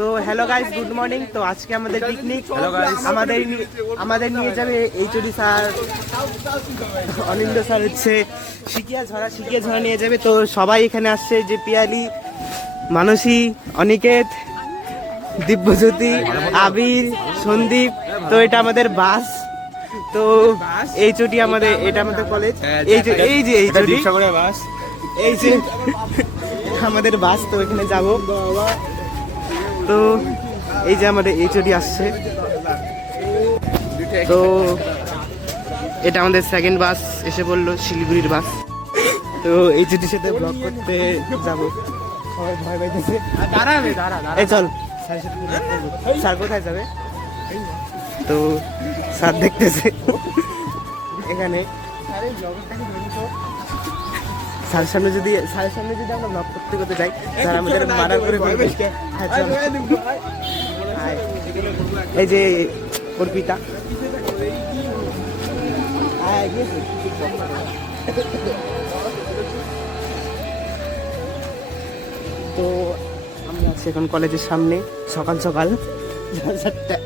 তো hello guys, good morning. তো আজকে আমাদের পিকনিক। আমাদের নিয়ে যাবে এইচওডি স্যার, অনিন্দ স্যার হচ্ছে শিকিয়া ঝরা নিয়ে যাবে। তো সবাই এখানে আসছে, যে পিয়ালি, মানসী, অনিকেত, দিব্যজ্যোতি, আবির, সন্দীপ। তো এটা আমাদের বাস। তো এইচওডি আমাদের, এটা আমাদের কলেজ। এই যে এইচওডি বাস, এই যে আমাদের বাস। তো এখানে যাব। তো এই যে আমাদের এইচওডি আসছে। তো এটা আমাদের সেকেন্ড বাস এসে বললো, শিলিগুড়ির বাস। তো এইচওডির সাথে ব্লগ করতে যাবো। সবাই ভয় পাইতেছে। এই চল, স্যার কোথায় যাবে? তো স্যার দেখতেছে এখানে। স্যারের সামনে যদি আমরা ব্লগ করতে যাই, স্যার আমাদের মারা করে বলবে। এই যে অর্পিতা, তো আমরা আছি এখন কলেজের সামনে, সকাল সকাল 7টা।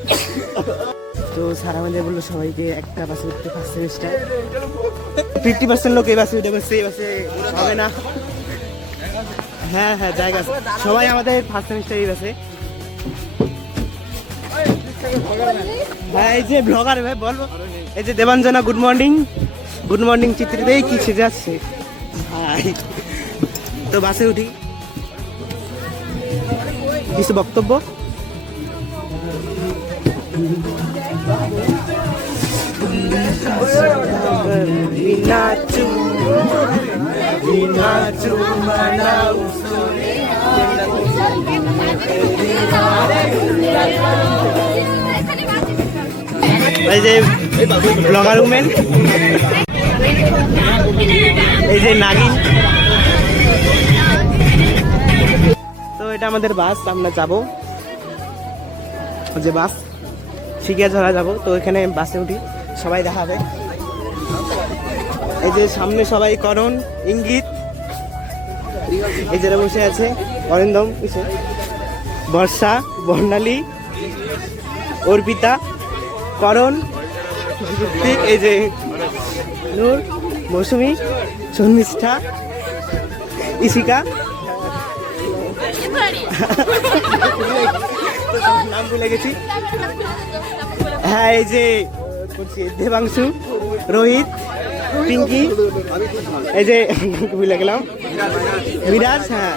তো স্যার আমাদের বললো সবাইকে একটা বাসে উঠতে, ফার্স্ট সেমিস্টার 50% লোক এই বাসে উঠে বসছে, এই বাসে হবে না। হ্যাঁ জায়গা সবাই আমাদের ফার্স্ট সেমিস্টার এই বাসে। হ্যাঁ, এই যে ব্লগার ভাই বলবো, এই যে দেবাঞ্জনা, গুড মর্নিং চিত্রিত, এই কি সেজে আসছে ভাই। তো বাসে উঠি, কিছু বক্তব্য? এই যে ব্লগার উমেন, এই যে নাগিন। তো এটা আমাদের বাস, আমরা যাবো যে বাস শিকিয়া ঝরা যাবো। তো এখানে বাসে উঠি, সবাই দেখাবে। এই যে সামনে সবাই, করণ, ইঙ্গিত, এই যারা বসে আছে, অরিন্দম, বর্ষা, বর্ণালী, অর্পিতা, করণ, এই যে নূর, মৌসুমী, শর্মিষ্ঠা, ইশিকা, নাম ভুলে গেছি। হ্যাঁ, এই যে দেবাংশু, রোহিত, পিঙ্কি, এই যে ভুলে গেলাম, মিরাজ, হ্যাঁ,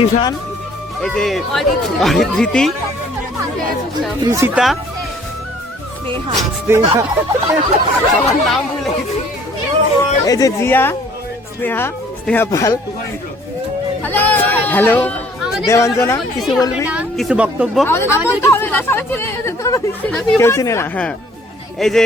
ইরফান, এই যে অরিধৃতি, ত্রিশিতা, স্নেহা, সবার নাম ভুলে গেছি। এই যে জিয়া, স্নেহা পাল। হ্যালো দেবাঞ্জনা, কিছু বলবি? কিছু বক্তব্য? কেউ চিনে না। হ্যাঁ, এই যে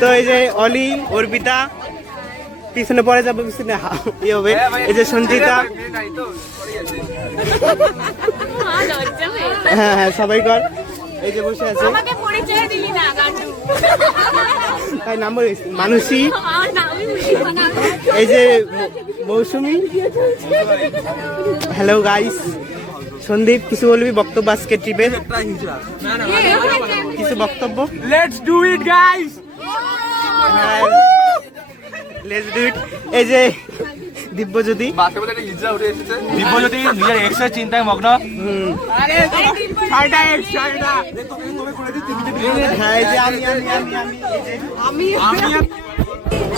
তো এই যে অলি, অর্পিতা, পিছনে পরে যাবো, পিছনে ইয়ে হবে। এই যে সঞ্জিতা, হ্যাঁ সবাই কর। এই যে বসে আছে, তাই নাম বলিস, মানসী, এই যে মৌসুমী। হ্যালো গাইস, সন্দীপ, কিছু বলবি বক্তব্য আজকে ট্রিপের? কিছু বক্তব্য? Let's do it guys. হ্যাঁ, লেটস ডু ইট। এই যে দিব্যজ্যোতি, দিব্যজ্যোতি নিজের এক্সের চিন্তায় মগ্ন।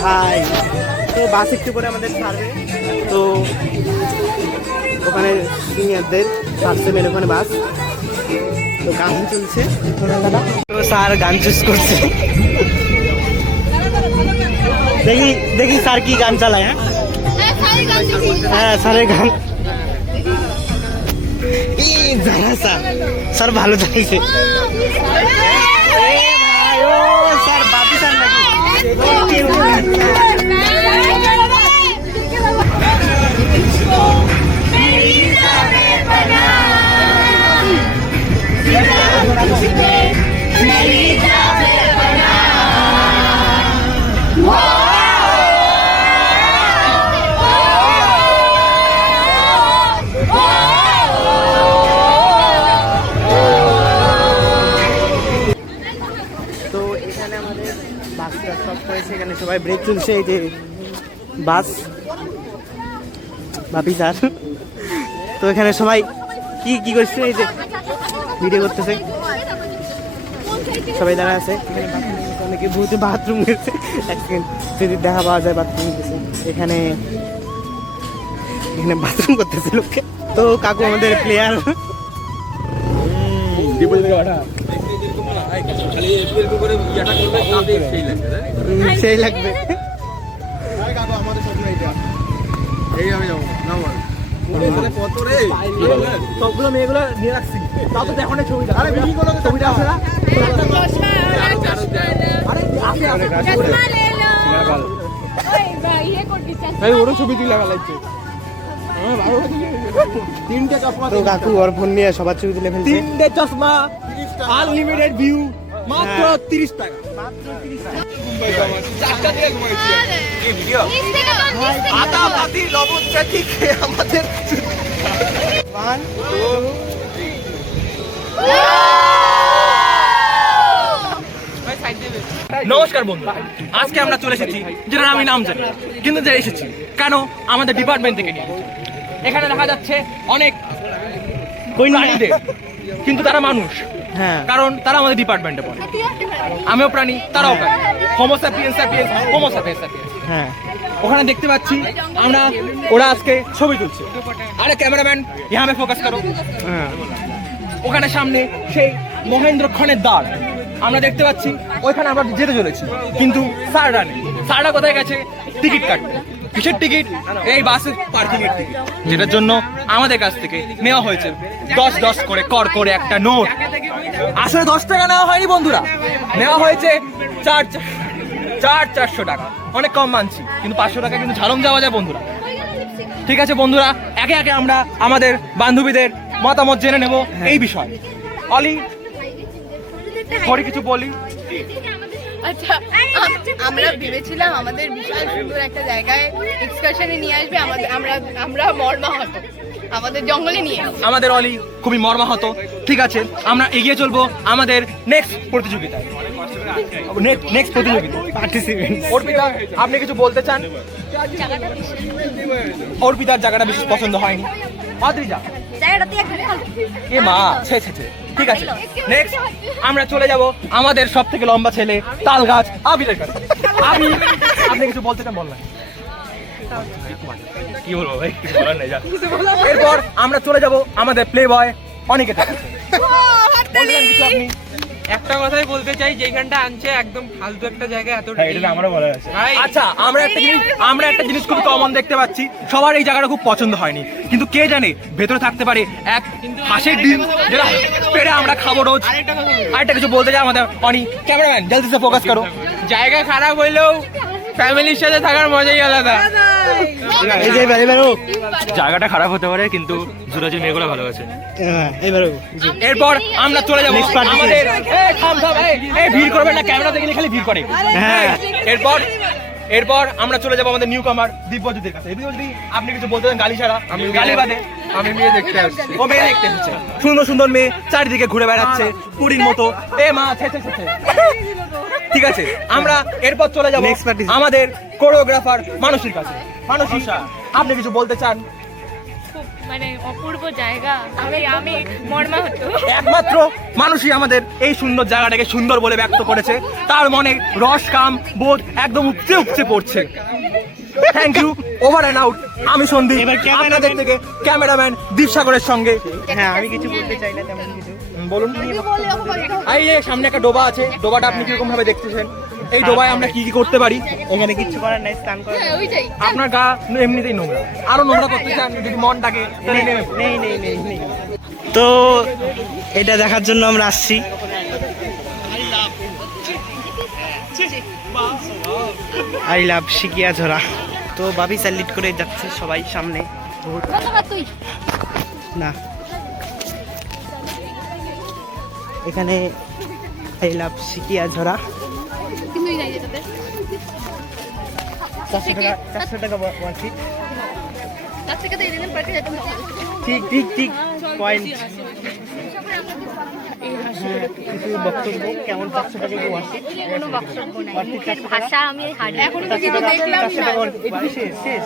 হাই। তো বাস একটু করে আমাদের ছাড়বে। তো ওখানে সিনিয়রদের সাবসেমের ওখানে বাস। তো গান চলছে, তো স্যার গান চুজ করছে। দেখি স্যার কি গান চালায়। হ্যাঁ স্যারের গান, স্যার ভালো চাইছে। স্যার বাপি স্যার নাকি? এখানে আমাদের বাসটা স্টপ করেছে, এখানে সবাই ব্রেক চলছে। এই যে বাস বাপি স্যার, তো এখানে সবাই কি কি করছে, এই যে ভিডিও করতেছে, সবাই দাঁড়া আছে। এখানে বাথরুম গেছে, অনেকে বহুতে বাথরুম গেছে, এক সেকেন্ড যদি দেখা পাওয়া যায় বাথরুম গেছে। এখানে এখানে বাথরুম করতেছে লোককে। তো কাকু আমাদের প্লেয়ার, সেই লাগবে। সবগুলো মেয়েগুলো নিয়ে রাখছি, তাও তো দেখো না ছবিটা। আরে ছবিটা আছে না? ওরও ছবি তুলে লাগছে। তিনটে চশমা, তো কাকু ওর ফোন নিয়ে সবার ছবি তুলে ফেলছে। তিনটে চশমা, আনলিমিটেড ভিউ, মাত্র 30 টাকা। আদাবাদি লবণ চাটি খেয়ে আমাদের নমস্কার বন্ধু, আজকে আমরা চলে এসেছি যেটা আমি নাম জানি, কিন্তু যে এসেছি কেন আমাদের ডিপার্টমেন্ট থেকে নিয়ে। এখানে দেখা যাচ্ছে অনেক প্রাণীদের, কিন্তু তারা মানুষ। হ্যাঁ, কারণ তারা আমাদের ডিপার্টমেন্টে পড়ে। আমিও প্রাণী, তারাও প্রাণী। Homo sapiens sapiens, Homo sapiens sapiens. হ্যাঁ, ওখানে দেখতে পাচ্ছি আমরা, ওরা আজকে ছবি তুলছে। আরে ক্যামেরাম্যান ইহামে ফোকাস করো। হ্যাঁ, ওখানে সামনে সেই মহেন্দ্র খনের দ্বার আমরা দেখতে পাচ্ছি, ওইখানে আমরা যেতে চলেছি, কিন্তু স্যাররা নেই। স্যাররা কোথায় গেছে? টিকিট কাটতে। কিসের টিকিট? এই বাসের পার্কিং এর টিকিট, যেটার জন্য আমাদের কাছ থেকে নেওয়া হয়েছে 10 করে কর করে একটা নোট। আসলে 10 টাকা নেওয়া হয়নি বন্ধুরা, নেওয়া হয়েছে 400 টাকা। অনেক কম মানছি, কিন্তু 500 টাকা কিন্তু ঝালম যাওয়া যায় বন্ধুরা। ঠিক আছে বন্ধুরা, একে একে আমরা আমাদের বান্ধবীদের মতামত জেনে নেব এই বিষয়ে। অলি পরে কিছু বলি। আচ্ছা, আমরা ভেবেছিলাম আমাদের বিশাল সুন্দর একটা জায়গায় এক্সকারশনে নিয়ে আসবে, আমরা মর্মাহত, আমাদের জঙ্গলে নিয়ে আসবে। আমাদের অলি খুবই মর্মাহত। ঠিক আছে, আমরা এগিয়ে চলবো আমাদের নেক্সট প্রতিযোগিতায়। নেক্সট প্রতিযোগিতা পার্টিসিপেন্ট। অর্পিতা, আপনি কিছু বলতে চান? অর্পিতার জায়গাটা বিশেষ পছন্দ হয়নি। অদ্রিজা, এ মা, ছে। ঠিক আছে, নেক্সট আমরা চলে যাব আমাদের সব থেকে লম্বা ছেলে তাল গাছ আবিরের কাছে। আপনি কিছু বলতে চান? বললেন কি বলবো ভাই, কিছু বলার নেই। এরপর আমরা চলে যাব আমাদের প্লে বয় অনেকের কাছে। বললেন কিছু আপনি? একটা কথাই বলতে চাই, যেখানটা আনছে একদম ফালতু একটা জায়গা। এত আচ্ছা, আমরা একটা জিনিস খুব কমন দেখতে পাচ্ছি, সবার এই জায়গাটা খুব পছন্দ হয়নি, কিন্তু কে জানে ভেতরে থাকতে পারে এক হাঁসের ডিম, যেটা পেড়ে আমরা খাবো রোজ। আরেকটা কিছু বলতে চাই আমাদের অনি। ক্যামেরাম্যান জলদি সে ফোকাস করো। জায়গা খারাপ হইলেও ফ্যামিলির সাথে থাকার মজাই আলাদা। এই যে জায়গাটা খারাপ হতে পারে, কিন্তু জুরাজি মেয়েগুলো ভালো আছে। এবারে এরপর আমরা চলে যাবো আমাদের, ভিড় করবেন না, ক্যামেরা দেখলে খালি ভিড় করে। হ্যাঁ। এরপর আমরা চলে যাবো আমাদের নিউ কামার দিব্যজ্যোতির কাছে। দিব্যজ্যোতি, আপনি কিছু বলতে চান? গালি ছাড়া। আমি গালি বাদে, আমি মেয়ে দেখতে আসছি। ও মেয়ে দেখতে এসেছে, সুন্দর সুন্দর মেয়ে চারিদিকে ঘুরে বেড়াচ্ছে পুরীর মতো। এ মা, ছে। ঠিক আছে, আমরা এরপর চলে যাবো আমাদের কোরিওগ্রাফার মানসীর কাছে। মানসী, আপনি কিছু বলতে চান? মানে অপূর্ব জায়গা, আমি মর্মাহত। একমাত্র মানুষই আমাদের এই সুন্দর জায়গাটাকে সুন্দর বলে ব্যক্ত করেছে, তার মনে রস কাম বোধ একদম উপচে পড়ছে। Thank you. Over and out. আমি সন্দীপ, আপনাদের থেকে ক্যামেরাম্যান দীপসাগরের সঙ্গে। হ্যাঁ, আমি কিছু বলতে চাই না তেমন কিছু। বলুন। এই যে সামনে একটা ডোবা আছে, ডোবাটা আপনি কিরকম ভাবে দেখতেছেন? এই ডোবায় আমরা কি কি করতে পারি? এখানে কিচ্ছু করার নাই, স্নান করা। আপনার গা এমনিতেই নোংরা, আরো নোংরা করতে চান যদি মনটাকে নেই। তো এটা দেখার জন্য আমরা আসছি। আই লাভ শিকিয়াঝরা। তো বাবি স্যালিট করে যাচ্ছে সবাই সামনে। না, এখানে আই লাভ শিকিয়াঝরা। 400 টাকা বলছি। ঠিক পয়েন্ট। কিছু বক্তব্য কেমন 400 টাকা কি ওয়ার্থিট? কোনো বক্তব্য নাই, মুখের ভাষা আমি এখনো তো কিছু 400 দেখলাম টাকা না। এইটুকু শেষ শেষ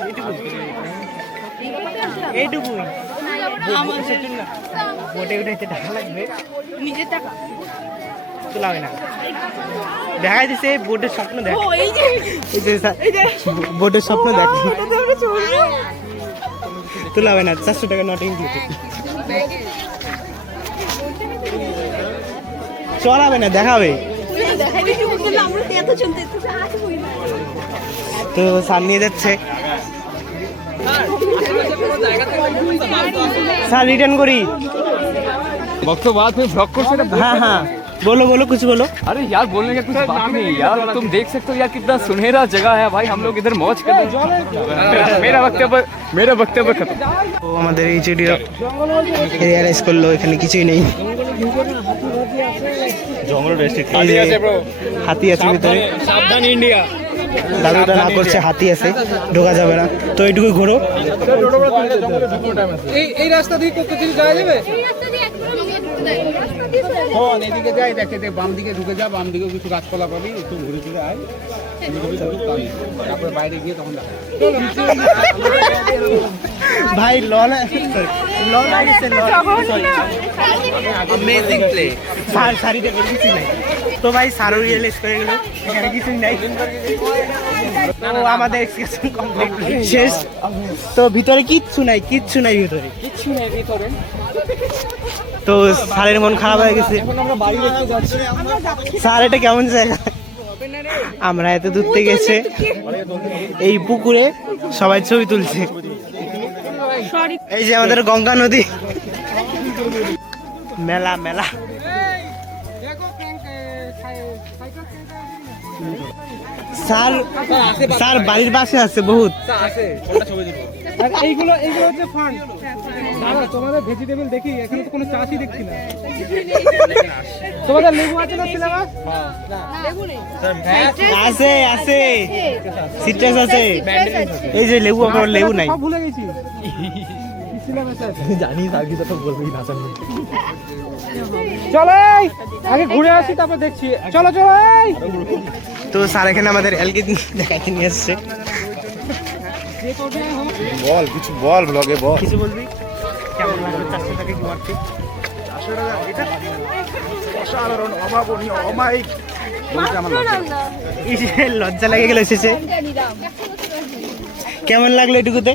এইটুকুই মোটে উঠাইতে টাকা লাগবে, নিজের টাকা তোলা হবে না। দেখাই দিছে বোর্ডের স্বপ্ন দেখ, এই যে এই যে বোর্ডের স্বপ্ন দেখ, তোলা হবে না। 400 টাকা নট ইনক্লুডেড, চলাবে না, দেখাবে। তো স্যার নিয়ে যাচ্ছে, স্যার রিটার্ন করি। वक्त बाद में ब्लॉग को से हाँ हाँ बोलो बोलो कुछ बोलो। अरे यार बोलने का कुछ बात नहीं यार, तुम देख सकते हो यार कितना सुनहरा जगह है भाई, हम लोग इधर मौज कर रहे हैं। मेरा वक्तव्य खत्म। ও আমাদের এই ভিডিও রিয়ালাইজ করলো এখানে কিছুই নেই, হাতি আছে ভিতরে, सावधान इंडिया। দাদুটা না করছে হাতি আছে, ঢোকা যাবে না। তো এইটুকু ঘোরো। এই রাস্তা দিয়ে কত কিছু যাওয়া যাবে? হ্যাঁ এদিকে যাই, দেখে দেখ বাম দিকে ঢুকে যা, বাম দিকেও কিছু গাছপালা পাবি, একটু ঘুরে ঘুরে আয়, তারপরে বাইরে গিয়ে তখন দেখা। ভাই লন লন আইছে अमेजिंग प्ले। স্যার শাড়িতে কিছু নাই। তো ভাই স্যারও রিয়েলাইজ করে গেল এখানে কিছুই নাই। তো আমাদের এক্সকারশন কমপ্লিট শেষ। তো ভিতরে কিচ্ছু নাই, কিচ্ছু নাই ভিতরে, কিছু নেই ভিতরে। তো স্যারের মন খারাপ হয়ে গেছে। এখন আমরা বাড়ি দেখতে যাচ্ছি। স্যার এটা কেমন জায়গা? আমরা এত দূর থেকে এসে এই পুকুরে সবাই ছবি তুলছে। এই যে আমাদের গঙ্গা নদী, মেলা মেলা। স্যার স্যার বাড়ির পাশে আছে বহুত। আর এইগুলো হচ্ছে ফান্ড। দাদা তোমাদের ভেজিটেবল দেখি, এখানে তো কোনো চাষই দেখছি না। তোমাদের লেবু আছে না সিলেবাস? আছে আছে, সিট্রাস আছে। এই যে লেবু, আমার লেবু নাই। সব ভুলে গেছি। জানিস আগে তো বলবি ভাষা নেই। চলো এই, আগে ঘুরে আসি তারপর দেখছি। চলো চলো এই। তো স্যার এখানে আমাদের এলকে দেখাইতে নিয়ে এসছে। বল কিছু বল, ব্লগে বল। কিছু বলবি? কেমন লাগলো 400 টাকা কি ওয়ার্থিট? অসাধারণ, অভাবনীয়, অমায়িক। বলতে আমার লজ্জা লাগছে। এই যে লজ্জা লেগে গেল শেষে। কেমন লাগলো এটুকুতে?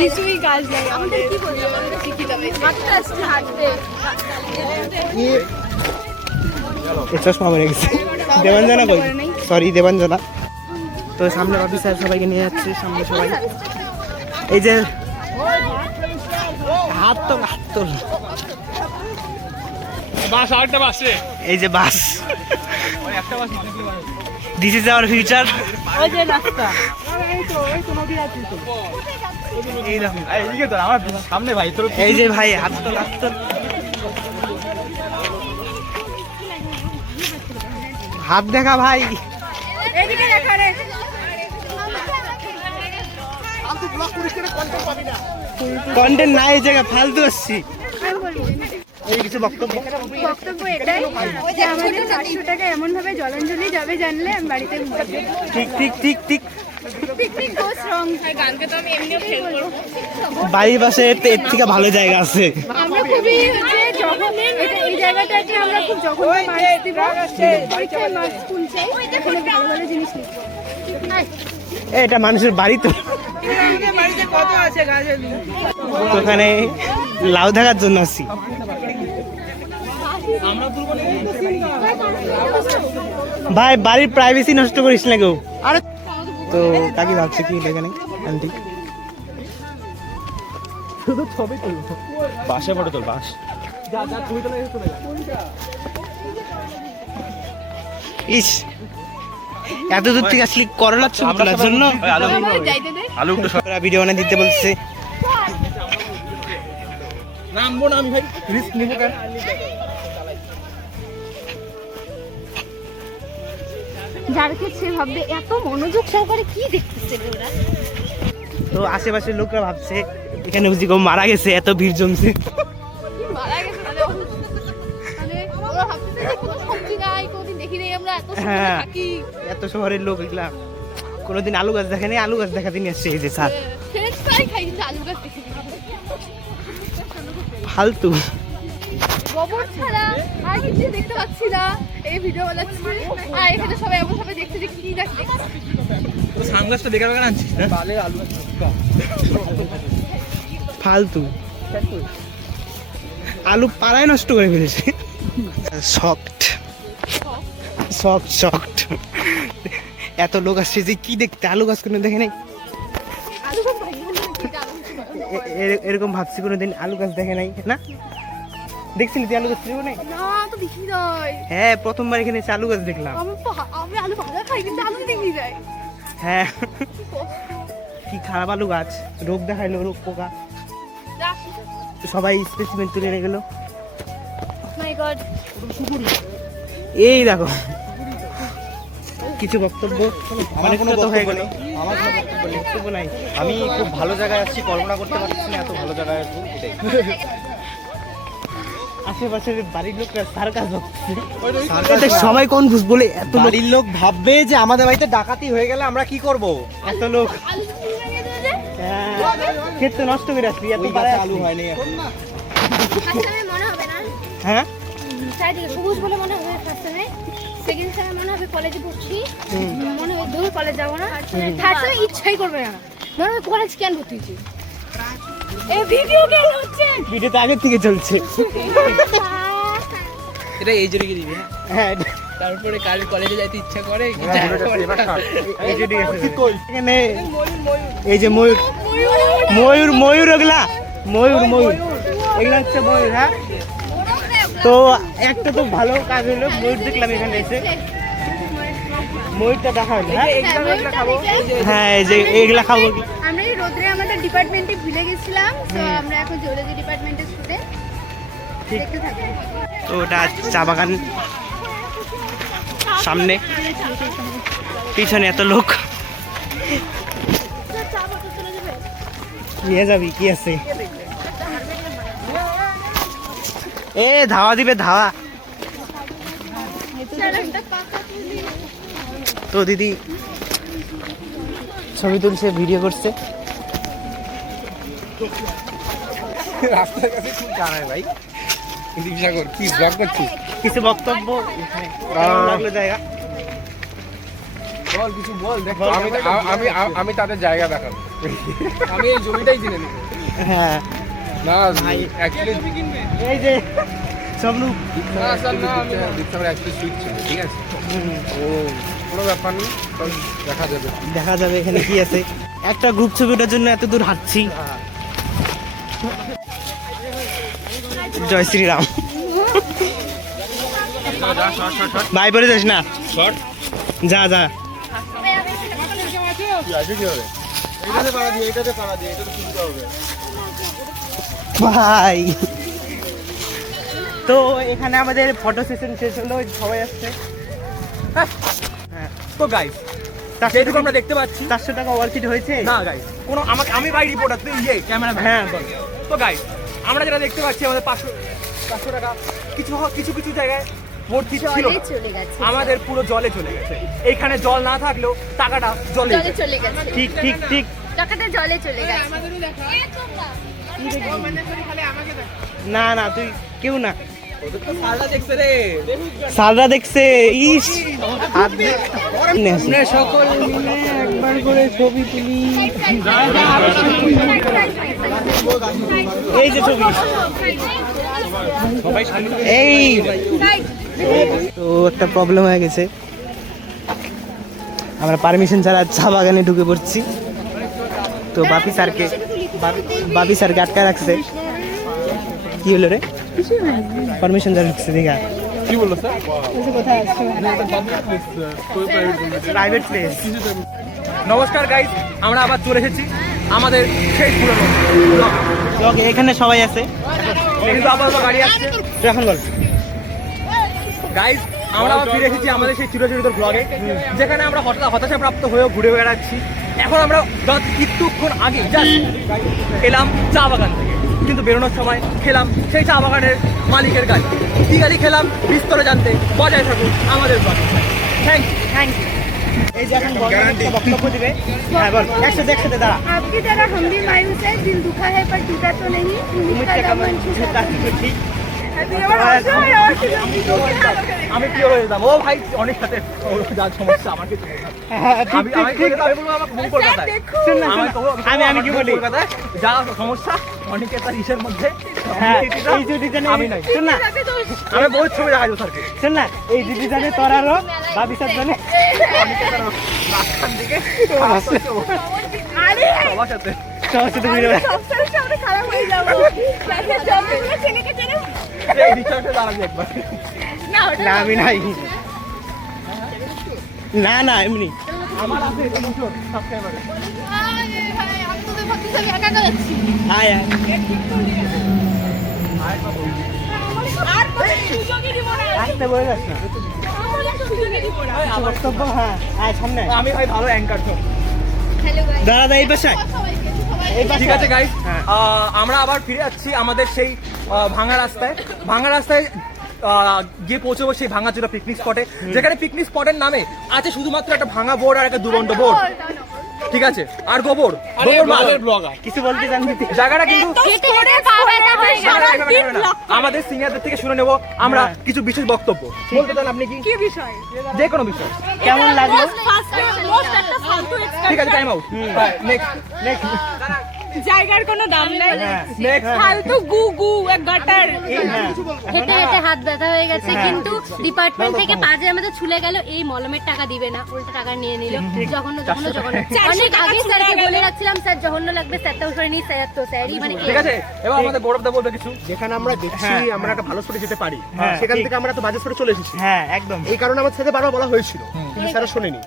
কিছুই কাজ নাই আমাদের, কি বলি আমাদের শিখিতে হবে, হাঁটতে আসছে হাঁটতে। এই চশমা পরে গেছে। দেবাঞ্জনা কই? সরি দেবাঞ্জনা। তো সামনে অফিসার সবাইকে নিয়ে যাচ্ছে, সামনে সবাই। এই যে হাত তো হাত তো বাস আরেকটা বাসে। এই যে বাস, দিস ইজ আওয়ার ফিউচার। ওই যে রাস্তা। এই তো নদী আছে তো। এই দেখো, এইদিকে তো আমার সামনে ভাই তোর। এই যে ভাই হাত তো হাত তো হাত দেখা ভাই। এদিকে দেখা রে। কন্টেন্ট নাই এই জায়গা, ফালতু আসছি। এই কিছু বক্তব্য? বক্তব্য এটাই যে আমাদের 400 টাকা এমন ভাবে জলাঞ্জলি যাবে জানলে আমি বাড়িতে ঘুমাবো। ঠিক ঠিক ঠিক ঠিক। পিকনিক গোস রং। গানকে তো আমি এমনিও ফেল করব। বাড়ির পাশে এর থেকে ভালো জায়গা আছে। আমরা খুবই যে যখন এই জায়গাটাকে আমরা খুব যখন মার্কস দিব, পরীক্ষায় মার্কস ফুল চাই, কোনো ভালো ভালো জিনিস লিখবো। এটা মানুষের বাড়ি তো। বাড়িতে কত আছে গাছের? তো ওখানে লাউ দেখার জন্য আসছি। ভাই বাড়ির প্রাইভেসি নষ্ট করিস না কেউ। আরে তো কাকি ভাবছে কি এখানে আন্টি? শুধু ছবি তুলবো। বাসে ফটো তোল, বাস। যা যা তুমি তো চলে যা। ইস এত দূর থেকে আসলি করলার ছবি তোলার জন্য? যাইতে দে। আলু একটু ওরা ভিডিও বানিয়ে দিতে বলছে। নামবো না আমি ভাই, রিস্ক নিবো কেন? যার ক্ষেত্রে ভাববে এত মনোযোগ সহকারে কি দেখতেছে ওরা। তো আশেপাশের লোকরা ভাবছে এখানে বুঝি কেউ মারা গেছে, এত ভিড় জমছে। মারা গেছে তাহলে এত শহরে হ্যাঁ থাকি এত শহরের লোক এগুলা কোনোদিন আলু গাছ দেখেনি, আলু গাছ দেখাতে নিয়ে আসছে এই যে স্যার। ফ্রেঞ্চ ফ্রাই খাই কিন্তু আলু গাছ দেখে ফালতু। গোবর ছাড়া আর কিছু দেখতে পাচ্ছি না। এই ভিডিও বানাচ্ছি আর এখানে সবাই এমন ভাবে দেখছে যে কি দেখছে। তো সানগ্লাসটা বেকার বেকার আনছিস না? ফালতু আলু পাড়ায় নষ্ট করে ফেলেছে। সফট সফট সফট এত লোক আসছে যে কি দেখতে, আলু গাছ কোনো দেখে নাই। আলু গাছ ভাই বলে কি আলু গাছ এরকম ভাবছি কোনোদিন আলু গাছ দেখে নাই না। দেখছিলি তুই আলু গাছ ছিল না? না তো দেখি নাই। হ্যাঁ প্রথমবার এখানে এসে আলু গাছ দেখলাম। আমি আলু ভাজা খাই কিন্তু আলু দেখি যায়। হ্যাঁ কি খারাপ আলু গাছ, রোগ দেখাইলো, রোগ পোকা, সবাই স্পেসিমেন্ট তুলে নিয়ে গেল। মাই গড এই দেখো কিছু বক্তব্য অনেকটা তো হয়ে গেল। আমার কোনো বক্তব্য নেই। বক্তব্য নাই। আমি খুব ভালো জায়গায় আসছি, কল্পনা করতে পারছি না এত ভালো জায়গায় আসবো, এটাই। আশেপাশের বাড়ির লোকরা সার্কাস হচ্ছে, সবাই কনফিউজ বলে এত লোক, বাড়ির লোক ভাববে যে আমাদের বাড়িতে ডাকাতি হয়ে গেলে আমরা কি করব? এত লোক আলু তুমি ভেঙে দিলে যে ক্ষেত তো নষ্ট করে আসবি, এত ওই পাড়ায় গাছে আলু আসবি। হয়নি এখন। ফার্স্ট টাইমে মনে হবে না হ্যাঁ চারিদিকে সবুজ বলে মনে হবে ফার্স্ট টাইমে। সেকেন্ড টাইমে মনে হবে কলেজে পড়ছি, মনে হবে দূর কলেজ যাবো না। থার্ড টাইমে ইচ্ছাই করবে না, মনে হবে কলেজ কেন ভর্তি হয়েছি। এই ভিডিও কেন হচ্ছে? ভিডিওতে আগের থেকে চলছে। এটা এই জন্য দিবি। হ্যাঁ তারপরে কাল কলেজে যাইতে ইচ্ছা করে। এই যে ঠিক আছে। এখানে এই যে ময়ূর ময়ূর ময়ূর ওগুলা ময়ূর ময়ূর এগুলা হচ্ছে ময়ূর। হ্যাঁ তো একটা তো ভালো কাজ হলো, ময়ূর দেখলাম এখানে এসে, ময়ূরটা দেখা হলো। হ্যাঁ এই যে এইগুলা খাবো। আমরা এই রোদ্রে আমাদের ডিপার্টমেন্টে ভুলে গেছিলাম, তো আমরা এখন জিওলজি ডিপার্টমেন্টের স্টুডেন্ট। দেখতে থাকি। তো ওটা চা বাগান, সামনে পিছনে এত লোক, নিয়ে যাবি কি আছে? এ ধাওয়া দিবে ধাওয়া। তো দিদি ছবি তুলছে, ভিডিও করছে। রাস্তার কাছে খুব টানায় ভাই। কিন্তু সাগর কি ব্লগ করছিস? কিছু বক্তব্য কেমন লাগলো জায়গা? বল কিছু বল, দেখ। বল, আমি আমি আমি তাদের জায়গা দেখাবো। আমি এই জমিটাই কিনে নেব। হ্যাঁ না অ্যাকচুয়ালি এই যে সব লোক না স্যার না, আমি দীপসাগর অ্যাকচুয়ালি সুইট ছিল, ঠিক আছে? ও কোনো ব্যাপার নেই, সব দেখা যাবে। দেখা যাবে এখানে কি আছে। একটা গ্রুপ ছবিটার জন্য এত দূর হাঁটছি। জয় শ্রীরাম। ভাই বলে যাস না, যা যা। ভাই তো এখানে আমাদের ফটো সেশন শেষ হলো, সবাই আসছে। তো গাইস যেটুকু আমরা দেখতে পাচ্ছি 400 টাকা ওয়ার্কিট হয়েছে না গাইস, কোনো আমি ভাই রিপোর্টার, তুই ক্যামেরা। হ্যাঁ বল। তো গাইস আমরা যেটা দেখতে পাচ্ছি আমাদের 500 টাকা কিছু কিছু জায়গায় ভর্তি ছিল না। চলে গেছে, আমাদের পুরো জলে চলে গেছে। এইখানে জল না থাকলেও টাকাটা জলে জলে চলে গেছে, ঠিক ঠিক ঠিক। টাকাটা জলে চলে গেছে। না না তুই কেউ না, সালটা দেখছে রে। সালরা দেখছে। ইস হাত দিয়ে আমরা সকল মিলে একবার করে ছবি তুলি। এই যে ছবি, এই তো একটা প্রবলেম হয়ে গেছে, আমরা পারমিশন ছাড়া চা বাগানে ঢুকে পড়ছি। তো বাপি স্যারকে আটকা রাখছে। কি হলো রে? পারমিশন ছাড়া ঢুকছে দেখা। কি বললো স্যার? Private place. নমস্কার গাইস, আমরা আবার চলে এসেছি আমাদের সেই পুরনো এখানে সবাই আছে, কিন্তু আবার গাড়ি আসছে। তো এখন বল। গাইস আমরা আবার ফিরে এসেছি আমাদের সেই চিরচরিত ব্লগে, যেখানে আমরা হতাশাপ্রাপ্ত হয়েও ঘুরে বেড়াচ্ছি। এখন আমরা কিছুক্ষণ আগে এলাম চা বাগান থেকে, কিন্তু বেরোনোর সময় খেলাম সেই চা বাগানের মালিকের গাড়ি। কি গাড়ি খেলাম বিস্তরে জানতে বজায় থাকুন আমাদের ব্লগে। Thank you. Thank you. এই যে এখন বক্তব্য দিবে। হ্যাঁ বল, একসাথে দাঁড়া। आपकी तरह हम भी मायूस है, दिल दुखा है पर टूटा तो नहीं। उम्मीद का दामन छूटा नहीं। আমি কি হয়ে যেতাম, ও ভাই অনেক সাথে যা সমস্যা আমার কিছু বলবো না। আমি বলবো আমার কোন কলকাতায় আমি কি বলি? কলকাতায় যা সমস্যা অনেকের তার ইসের মধ্যে হ্যাঁ, এই যে ডিজাইনে আমি নাই। শোন না, আমি বহুত ছবি দেখাবো স্যারকে শোন না, এই যে ডিজাইনে তোর আরো বাবিসার জন্য মাঝখান দিকে সবার সাথে সবার সাথে ভিডিও এই ডিস্টার্বে দাঁড়াবি একবার। না আমি নাই, না এমনি আমার আছে সাবস্ক্রাইবার। আমি তোদের ভাবতে আমি একা একা যাচ্ছি। আয় আর কোনো সুযোগই দিব না। আসতে বলে যাস না বক্তব্য। হ্যাঁ আয় সামনে আয়। আমি ভাই ভালো অ্যাঙ্কার তো। Hello guys. দাঁড়া এই পাশে আয়। এই পাশে ঠিক আছে গাইস, হ্যাঁ। আমরা আবার ফিরে যাচ্ছি আমাদের সেই ভাঙা রাস্তায় গিয়ে পৌঁছবো সেই ভাঙাচোরা পিকনিক স্পটে, যেখানে পিকনিক স্পটের নামে আছে শুধুমাত্র একটা ভাঙা বোর্ড আর একটা দুরন্ত বোর্ড, ঠিক আছে, আর গোবর মালের ব্লগার কিছু বলতে জানবি? জায়গাটা কিন্তু হেঁটে হেঁটে পা ব্যথা হয়ে গেল। আমাদের সিনিয়রদের থেকে শুনে নেব আমরা কিছু বিশেষ বক্তব্য। বলতে চান আপনি কি বিষয়? যে কোনো বিষয়। কেমন লাগলো? ঠিক আছে, টাইম আউট। নেক্সট জায়গার কোনো দাম নাই, নেক্সট ফালতু গু গু এক গাটার। হেঁটে হেঁটে হাত ব্যথা হয়ে গেছে, কিন্তু ডিপার্টমেন্ট থেকে পাজে আমাদের ছুলে গেল, এই মলমের টাকা দিবে না, উল্টো টাকা নিয়ে নিল। জঘন্য অনেক আগে স্যারকে বলে রাখছিলাম, স্যার জঘন্য লাগবে, স্যারটাও সরে নি, স্যার তো স্যারই মানে ঠিক আছে, এবার আমাদের গৌরব দা বলবে কিছু। যেখানে আমরা দেখছি আমরা একটা ভালো স্পটে যেতে পারি, হ্যাঁ, সেখান ঠিক। থেকে আমরা একটা বাজে স্পটে চলে এসেছি। হ্যাঁ একদম এই কারণে আমার সাথে বারবার বলা হয়েছিল, কিন্তু স্যারা শোনেনি।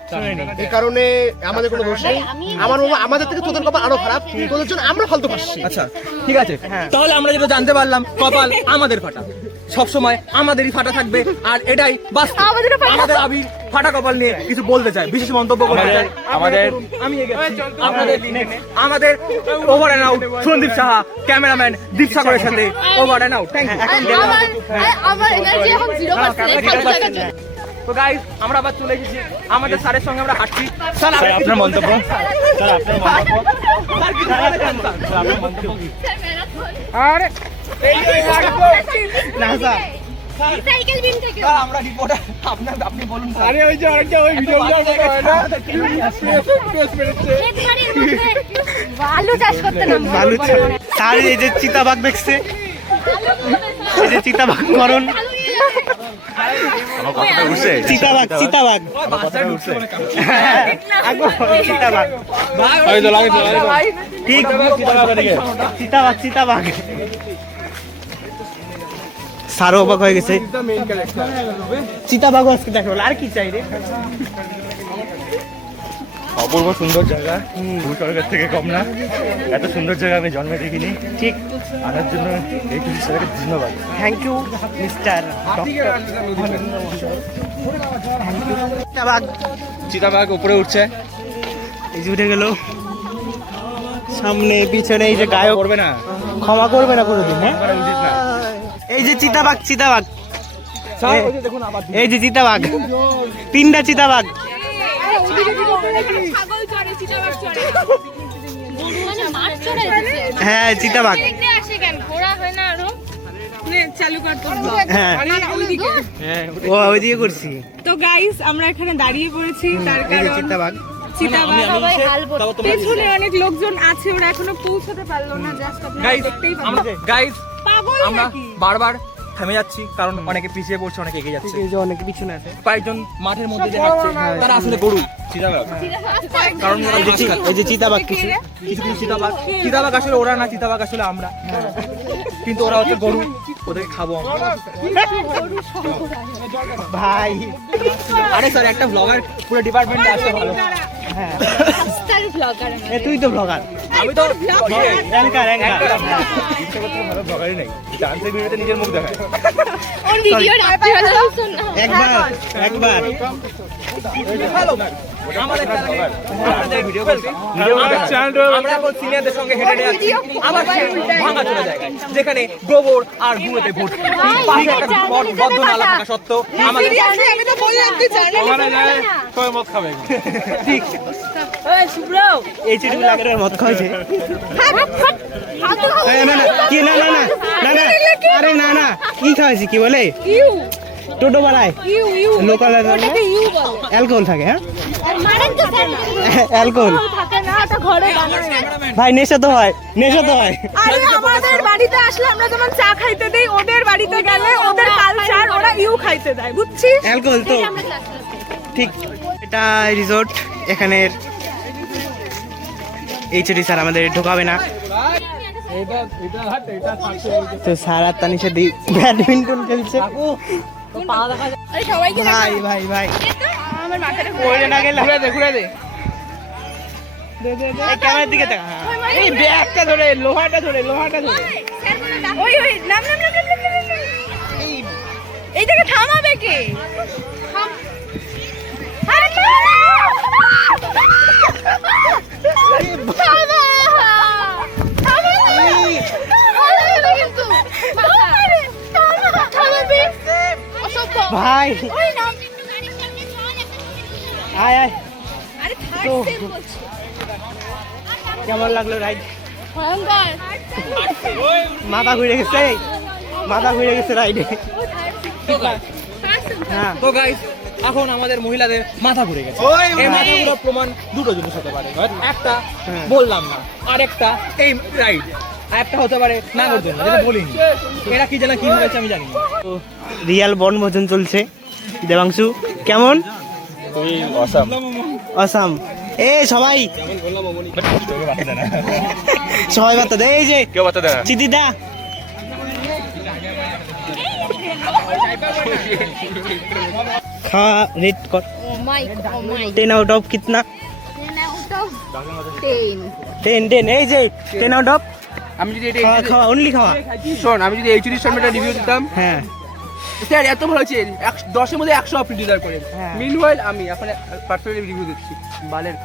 এই কারণে আমাদের কোনো দোষ নেই। আমার বাবা আমাদের থেকে তোদের কপাল আরো খারাপ, তোদের জন্য আমরা ফালতু পাচ্ছি। আচ্ছা ঠিক আছে, তাহলে আমরা যেটা জানতে পারলাম, কপাল আমাদের ফাটা, সবসময় আমাদেরই ফাটা থাকবে, আর এটাই বাস্তব। আমাদের আবির ফাটা কপাল নিয়ে কিছু বলতে চাই, বিশেষ মন্তব্য করতে চাই। আমি আমাদের over and out Sandip Saha, cameraman দীপ সাগরের সাথে over and out. Thank you. আমার এনার্জি এখন 0%। তো গাইস, আমরা আবার চলে এসেছি আমাদের স্যারের সঙ্গে, আমরা হাঁটছি। স্যার আপনার মন্তব্য। স্যার কি আরে না স্যার, সাইকেল বিম থেকে আমরা রিপোর্টার, আপনি বলুন স্যার। আরে ওই যে আরেকটা ওই ভিডিও হয় না, ক্ষেতবাড়ির মধ্যে আলু চাষ করতে নাম ভালো স্যার। এই যে চিতাবাঘ দেখছে, এই যে চিতাবাঘ করণ, চিতাবাঘ চিতাবাঘ চিতাবাঘ ঠিক, চিতাবাঘ স্যারও অবাক হয়ে গেছে। চিতাবাঘ আজকে দেখা হলো, আর কি চাই রে? অপূর্ব সুন্দর জায়গা, ভূস্বর্গের থেকে কম না। এত সুন্দর জায়গা আমি জন্মে দেখিনি। ঠিক, আনার জন্য এই টুরিস্ট স্যারকে ধন্যবাদ। থ্যাংক ইউ মিস্টার চিতাবাঘ। চিতাবাঘ উপরে উঠছে, এই যে উঠে গেল, সামনে পিছনে এই যে গায়ক করবে না, ক্ষমা করবে না কোনোদিন। হ্যাঁ, এই যে চিতাবাঘ দেখুন আবার এই যে চিতাবাঘ, তিনটা চিতাবাঘ। ছাগল চড়ে, চিতাবাঘ চড়ে। মানে মাঠ চড়ে এসেছে। হ্যাঁ চিতাবাঘ। দেখলে আসে কেন, ঘোড়া হয় না আরো? নে, চালু কর তোর vlog। হ্যাঁ ওইদিকে। ও ওইদিকে করছি। তো গাইস, আমরা এখানে দাঁড়িয়ে পড়েছি, তার এই যে কারণ চিতাবাঘ। চিতাবাঘ সবাই হাল বলছে। পেছনে অনেক লোকজন আছে, ওরা এখনো পৌঁছতে পারলো না, জাস্ট আপনারা গাইস, দেখতেই আমরা পাবেন। গাইস পাগল আমরা নাকি? বারবার থেমে যাচ্ছি, কারণ অনেকে পিছিয়ে পড়ছে, অনেকে এগিয়ে যাচ্ছে। এই যে অনেক পিছনে আছে। কয়েকজন মাঠের মধ্যে যে হাঁটছে, তারা আসলে গরু, চিতাবাঘ। কারণ ওরা ঘাস খায়। এই যে চিতাবাঘ কিছু কিছু কিছু চিতাবাঘ আসলে ওরা না, চিতাবাঘ আসলে আমরা, কিন্তু ওরা হচ্ছে গরু, ওদেরকে খাবো আমরা। ভাই। আরে স্যার, একটা ব্লগার পুরো ডিপার্টমেন্টে আসলে ভালো। হ্যাঁ স্টার ব্লগার এ তুই তো ব্লগার, আমি তো অ্যাঙ্কার ভালো ব্লগারই নেই, ডান্সের ভিডিওতে নিজের মুখ দেখায়। ওর ভিডিও রাখতে ভালো শুন না। একবার হ্যালো আমাদের ভিডিও করছি আমরা এখন সিনিয়রদের সঙ্গে হেঁটে হেঁটে যাচ্ছি আবার সেই ভাঙা চলে জায়গায় যেখানে গোবর আর গুঁড়োতে ভর্তি পাশে একটা বদ্ধ নালা থাকা সত্ত্বেও আমাদের আমি তো বলে রাখতে চাই না সবাই মদ খাবে ঠিক এই চিঠি লাগের মত খাইছে না না কি না না না না না আরে না না কি খাইছি কি বলে টোটো বাড়ায় লোকাল অ্যালকোহল থাকে হ্যাঁ অ্যালকোহল ভাই নেশা তো হয় আরে আমাদের বাড়িতে আসলে আমরা যেমন চা খাইতে দেই ওদের বাড়িতে গেলে ওদের কালচার ওরা ইউ খাইতে দেয় বুঝছিস অ্যালকোহল তো ঠিক এটা রিসোর্ট এখানের এইচডি স্যার আমাদের ঢোকাবে না তো স্যার আর তানির সাথে ব্যাডমিন্টন খেলছে আরে সবাইকে ভাই ভাই ভাই আমার মাথাটা পড়ে না গেলে ঘুরে দে এই ক্যামেরার দিকে দেখা হ্যাঁ। এই ব্যাগটা ধরে লোহাটা ধরে ওই নাম এই জায়গা থামাবে কে আরে ভাই আয় আয় আরে তো থার্ড সেম বলছি কেমন লাগলো রাইড ভয়ঙ্কর মাথা ঘুরে গেছে রাইডে হ্যাঁ তো গাইস এখন আমাদের মহিলাদের মাথা ঘুরে গেছে এই মাথাগুলো প্রমাণ দুটো জিনিস হতে পারে একটা বললাম না আর একটা এই রাইড আর একটা হতে পারে নাগরদোলনা যেটা বলিনি এরা কি জানা কি হয়েছে আমি জানি না রিয়াল বনভোজন চলছে দেবাংশু কেমন খুবই অসাম অসাম এ সবাই বার্তা দে এই যে কেউ বার্তা দেয় না চিঠি দা খাওয়া রেট কর ও মাই 10 आउट ऑफ कितना 10 10 এই যে 10 आउट ऑफ আমি যদি খাওয়া অনলি খাওয়া শোন আমি যদি এইচডি সামনে একটা রিভিউ দিতাম হ্যাঁ স্যার এত ভালো হচ্ছে 10 এর মধ্যে 100 আপনি ডিজার্ভ করেন হ্যাঁ। মিনওয়াইল আমি এখন পার্সোনালি রিভিউ দিচ্ছি বালের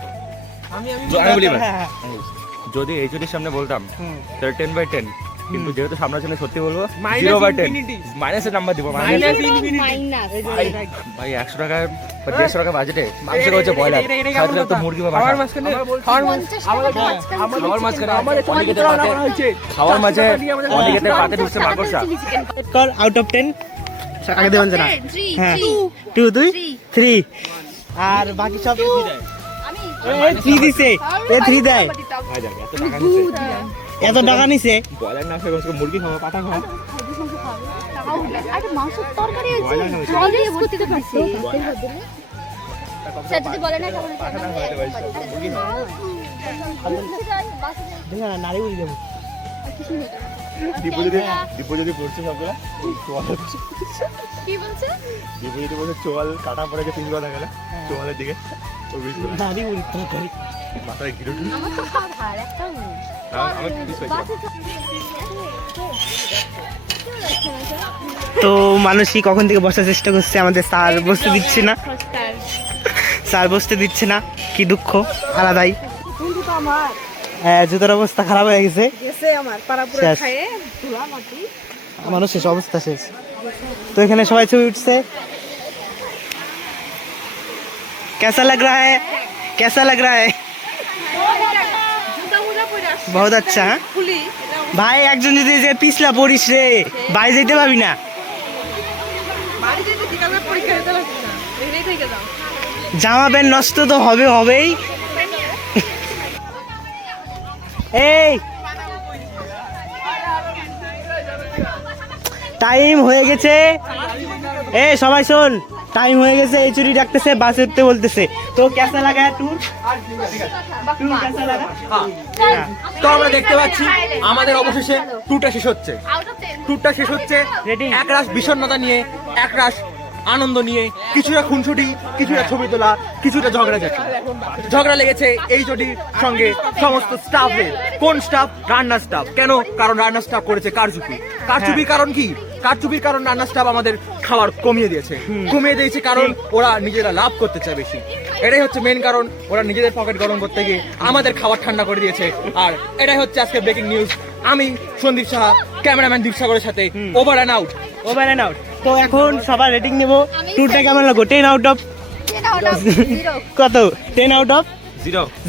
আমি বলি ভাই, হ্যাঁ, যদি এইচডির সামনে বলতাম হুম। তাহলে 10/10 কিন্তু যেহেতু সামনে ছিল সত্যি বলবো Minus 0/10 infinity। মাইনাসের নাম্বার দিব Minus infinity। মাইনাস ভাই 100 টাকা বা 150 টাকা বাজেটে মাংস হচ্ছে ব্রয়লার খাইতে তো মুরগি বা খাওয়ার মাছ মাঝখানে খাওয়ার মাঝখানে আমার অনেকেতে পাতে খাওয়ার মাঝে অনেকেতে পাতে ঢুকছে মাকড়সা কর আউট অফ 10 আগে দেবেন জানা 3 হ্যাঁ 2 3 আর বাকি সব আমি এই 3 দিছে এ 3 দেয় ভাই যাবে এত টাকা নিছে এত টাকা নিছে ব্রয়লার না খেয়ে মুরগি খাওয়া পাঠা খাওয়া আরে মাংসের তরকারি হয়েছে জল দিয়ে ভর্তি করে দিছে স্যার যদি বলে না কেমন দেখো না নারী বলি দেবো দীপু যদি পড়ছে সবগুলা কি বলছে দীপু যদি বলছে চোয়াল কাটা পড়ে গেছে পিস কথা গেলে চোয়ালের দিকে ও বিশ করে নারী বলি তরকারি মাথায় ঘিরে আমার তো খাওয়া ভালো একটাও নেই আমার পিস হয়েছে তো মানুষই কখন থেকে বসার চেষ্টা করছে আমাদের স্যার বসতে দিচ্ছে না স্যার বসতে দিচ্ছে না কি দুঃখ আলাদাই হ্যাঁ জুতোর অবস্থা খারাপ হয়ে গেছে আমার পাড়া পুরো শেষ। খায়ে ধুলা মাটি মানুষ শেষ অবস্থা শেষ তো এখানে সবাই ছবি উঠছে कैसा लग रहा है बहुत अच्छा হ্যাঁ খুলি ভাই একজন যদি যে পিছলা পড়িস রে বাড়ি যেতে পারবি না বাড়ি যেতে কিভাবে পরীক্ষা দিতে লাগছে না এখানেই থেকে যাও জামা প্যান্ট নষ্ট তো হবেই এই টাইম হয়ে গেছে এই সবাই শোন টাইম হয়ে গেছে এই চুরি ডাকতেছে বাসে উঠতে বলতেছে তো কেসা লাগা ট্যুর কেসা লাগা তো আমরা দেখতে পাচ্ছি আমাদের অবশেষে ট্যুরটা শেষ হচ্ছে ট্যুরটা শেষ হচ্ছে Ready? একরাশ বিষণ্ণতা নিয়ে একরাশ আনন্দ নিয়ে কিছুটা খুনসুটি কিছুটা ছবি তোলা কিছুটা ঝগড়া লেগেছে এই জটির সঙ্গে সমস্ত স্টাফের কোন স্টাফ রান্নার স্টাফ কেন কারণ রান্নার স্টাফ করেছে কারচুপি কারণ কি কারচুপির কারণ রান্নার স্টাফ আমাদের খাবার কমিয়ে দিয়েছে কারণ ওরা নিজেরা লাভ করতে চায় বেশি। এটাই হচ্ছে মেন কারণ, ওরা নিজেদের পকেট গরম করতে গিয়ে আমাদের খাবার ঠান্ডা করে দিয়েছে। আর এটাই হচ্ছে আজকে ব্রেকিং নিউজ। আমি সন্দীপ সাহা, ক্যামেরাম্যান দীপসাগরের সাথে ওভার অ্যান্ড আউট। তো এখন সবার রেটিং নেবো। ট্যুরটা কেমন লাগলো? 10 আউট অফ কত? 10 আউট অফ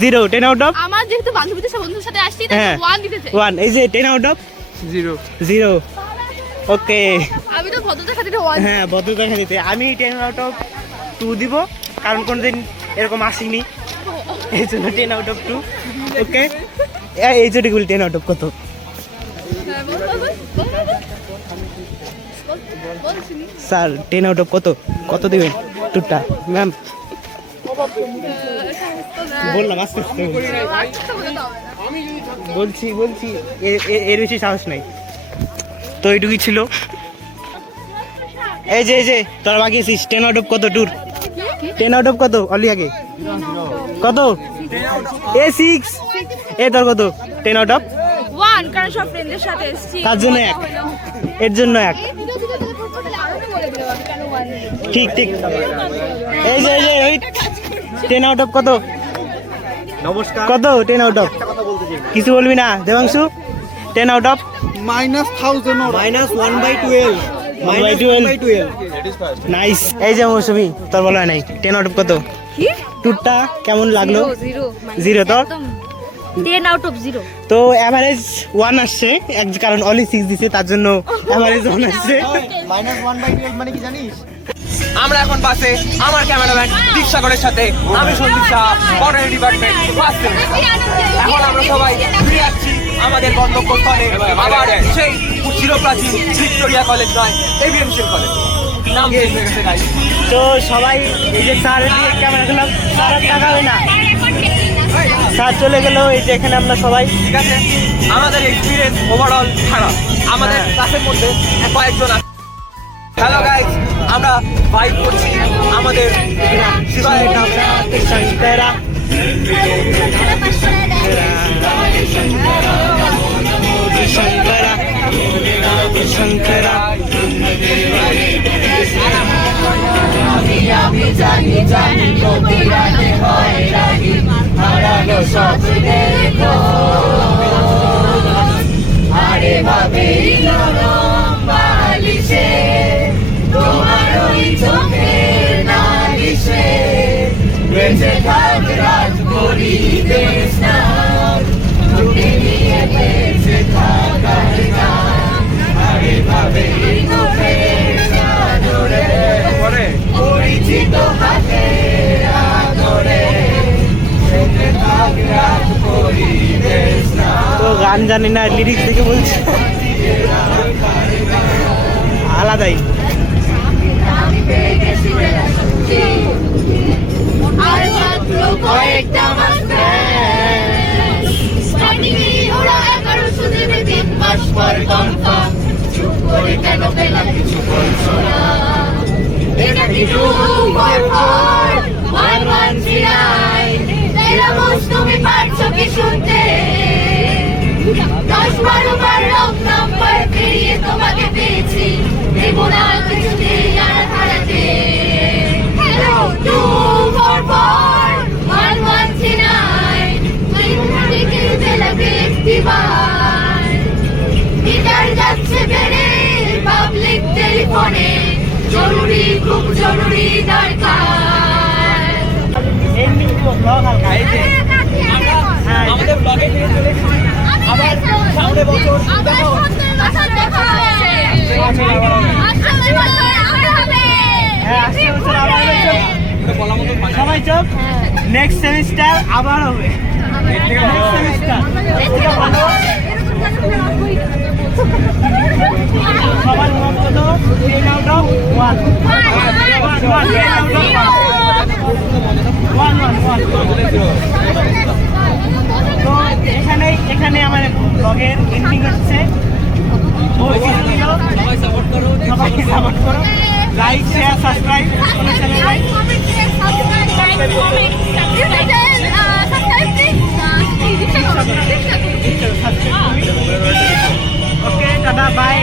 0। 10 আউট অফ আমার যেহেতু বান্ধবীদের সাথে বন্ধুদের সাথে আসছি হ্যাঁ 1 দিতে চাই। 1। এই যে 10 আউট অফ 0। ওকে, আমি তো ভদ্রতার খাতিরে 1। হ্যাঁ ভদ্রতা খাতিতে আমি 10 আউট অফ 2 দিব, কারণ কোনোদিন এরকম আসিনি, এই জন্য 10 আউট অফ 2। ওকে, এই জন্য 10 আউট অফ কত? স্যার 10 আউট অফ কত দিবেন টুরটা? ম্যাম বললাম আস্তে আস্তে বলছি এর বেশি সাহস নাই। তো এইটুকুই ছিল। এই যে তোরা বাকি আছিস। 10 আউট অফ কত ট্যুর? 10 আউট অফ কত? অলি আগে কত? A6। তোর কত? 10 আউট অফ 1, কারণ সব ফ্রেন্ডদের সাথে এসেছি। তার জন্য 1, এর জন্য 1। ঠিক। এই যে 10 আউট অফ কত? নমস্কার। কত 10 আউট অফ? কিছু বলবি না দেবাংশু? 10 out of -1/12। নাইস। এই যে মৌসুমি, তোর বলা নাই 10 আউট অফ কত? ট্যুরটা কেমন লাগলো? 0 তো 10 আউট অফ 0। তো অ্যাভারেজ 1 আসছে, কারণ অলি 6 দিছে, তার জন্য অ্যাভারেজ 1 আসছে। -1/12 মানে কি জানিস? আমরা এখন বাসে, আমার ক্যামেরাম্যান দীপসাগরের সাথে আমি Sandip Saha, botany department first semester. এখন আমরা সবাই ফিরে যাচ্ছি আমাদের গন্তব্যস্থলে, আবার সেই চিরপ্রাচীন ভিক্টোরিয়া কলেজ নয়, এভিএমসিএল কলেজ। নাম চেঞ্জ হয়ে গেছে গাইস। তো সবাই এই যে স্যার দিয়ে ক্যামেরা দিলাম, স্যার আর তাকাবে না, স্যার চলে গেল। এই যে এখানে আমরা সবাই, ঠিক আছে, আমাদের এক্সপিরিয়েন্স ওভারঅল খারাপ। আমাদের ক্লাসের মধ্যে কয়েকজন আছে। হ্যালো গাইস, আমরা ভাইব করছি আমাদের শিবায় শঙ্করা তো গান জানি না, লিরিক্স দেখে বলছি আলাদাই। তুমি পারছো কি শুনতে? 10-12 বার রং নাম্বার পেরিয়ে তোমাকে পেয়েছি, দেবো না কিছুতেই আর হারাতে। 2-4-4-1-1-3-9 দেখে লাগে একটিবার। মিটার যাচ্ছে বেড়ে পাবলিক টেলিফোনে, জরুরি খুব জরুরি দরকার। আমাদের ব্লগে ফিরে চলে এসেছি। আবার সামনে বছর দেখা সবাই চোখ, নেক্সট সেমিস্টার আবার হবে। সবার মত কত? 10 আউট অফ 1। তো এখানে আমার ব্লগের এন্ডিং হচ্ছে। সবাই সাপোর্ট করো, like share subscribe. Okay, tata, by.